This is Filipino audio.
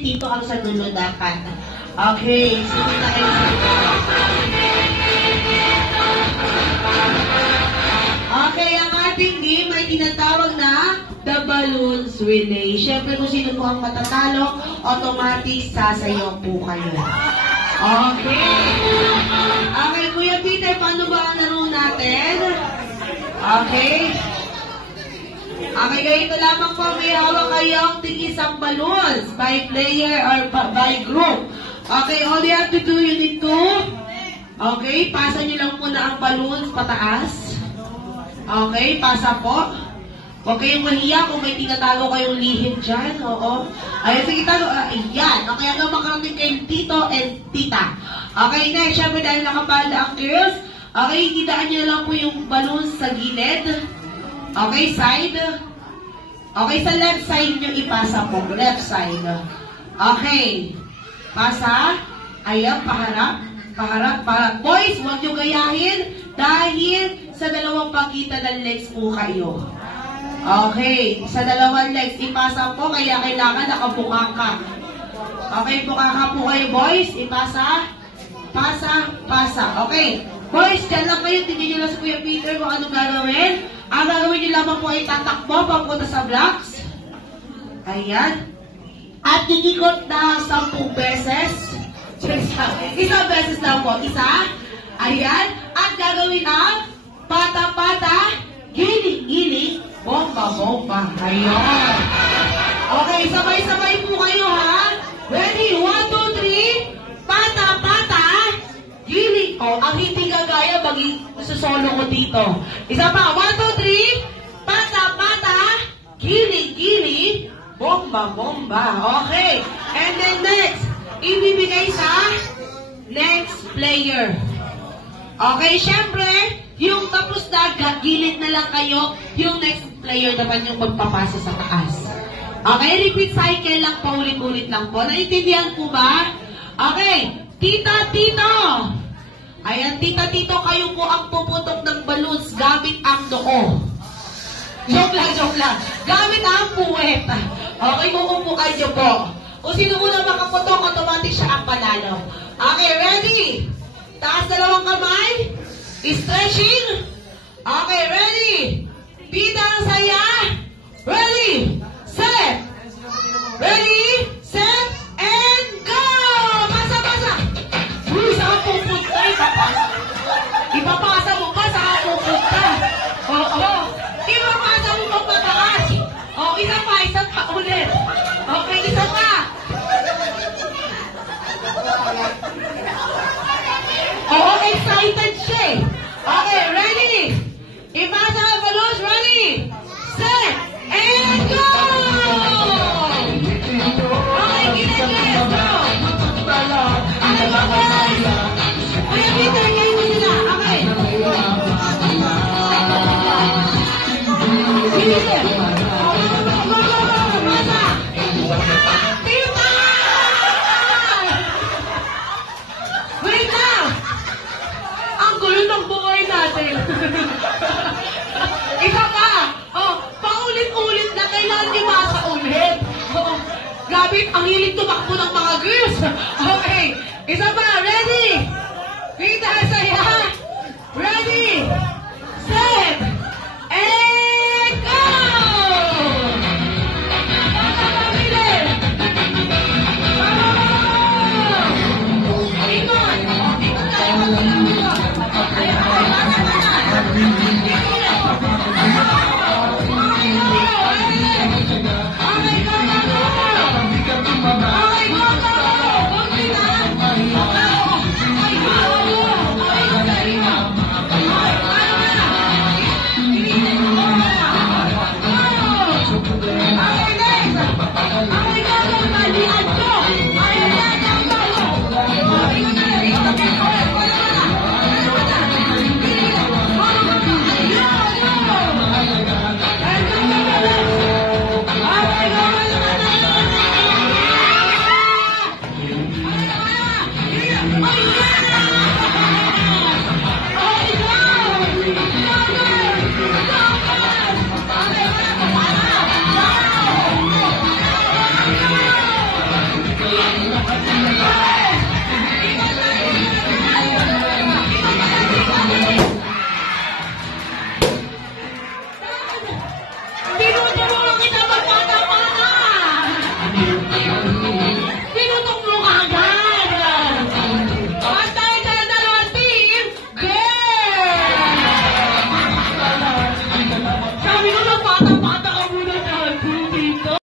Dito ang sa luludakan. Okay, sige na kayo. Okay, ang ating game ay tinatawag na The Balloons Relay. Siyempre kung sino po ang matatalo, automatic sasayaw po kayo. Okay. Okay, Kuya Peter, paano ba ang laro natin? Okay. Okay, ganito lamang po, may hawak kayong tig-isang balloons by player or by group. Okay, all you have to do, you need to, okay, pasa nyo lang muna ang balloons pataas. Okay, pasa po. Huwag kayong mahiya kung may tinatago kayong lihim dyan, oo. Ayan, sige tago, ayan. Okay, hanggang makarating kayong tito and tita. Okay, next, syempre dahil nakapala ang girls, okay, kitaan nyo lang po yung balloons sa gilid. Okay, side. Okay, sa left side nyo ipasa po. Left side. Okay. Pasa. Ayan, paharap. Paharap, paharap. Boys, huwag nyo gayahin dahil sa dalawang pagitan ng legs po kayo. Okay. Sa dalawang legs ipasa po, kaya kailangan nakabuka ka. Okay, buka ka po kayo, boys. Ipasa. Pasa, pasa. Okay. Boys, dyan lang kayo. Tingnan nyo lang sa Kuya Peter kung anong gagawin. Ang gagawin nyo lamang po ay tatakbo papunta sa blocks. Ayan. At kikikot na 10 beses. Isang beses lang po. Isa. Ayan. At gagawin ang pata-pata, giling-giling, bomba-bomba. Ayan. Okay, sabay-sabay po kayo ha. Ready? 1, 2, 3. Pata-pata, giling. Oh, ang hindi gagaya, susolo ko dito. Isa pa. 1, 2, 3. Pata-pata, giling-giling, bomba-bomba. Okay. And then next, ibibigay sa next player. Okay, syempre, yung tapos na, gilid na lang kayo, yung next player naman yung magpapasa sa taas. Okay, repeat cycle lang, paulit-ulit lang po. Naintindihan po ba? Okay, tita, tito. Ayan, tita, tito, kayo po ang puputok ng balloons gamit ang noo. Joke lang, joke lang. Gamit ang puwet. Okay, kukupukan nyo po. Kung sino muna makaputok, automatic siya ang panalo. Okay, ready? Taas dalawang kamay. Stretching. Okay, ready? Pita ang saya. Ready? Set. Ready? Set. And go! Pasa, pasa. Uy, saan pupunta? Ipapasa mo pa, saan pupunta? Oo. Ipapasa mo pa pataas. O, isa pa ulit. Okay, isa pa. Oo, excited siya eh. Okay, ready? Ipasa ang balloons, ready? Set. And go! Okay, gilid-gilid, go! Ano ba, guys? Kuya Peter, kayo mo sila. Okay. Gilid. Pasa. Tita! Wait lang! Ang gulo ng buhay natin. Isa pa! Oh, paulit-ulit na kailangan ipasa ulit. Oh, grabe, ang hilig tumakbo ng mga girls. Okay, isa pa, ready? Pita, saya!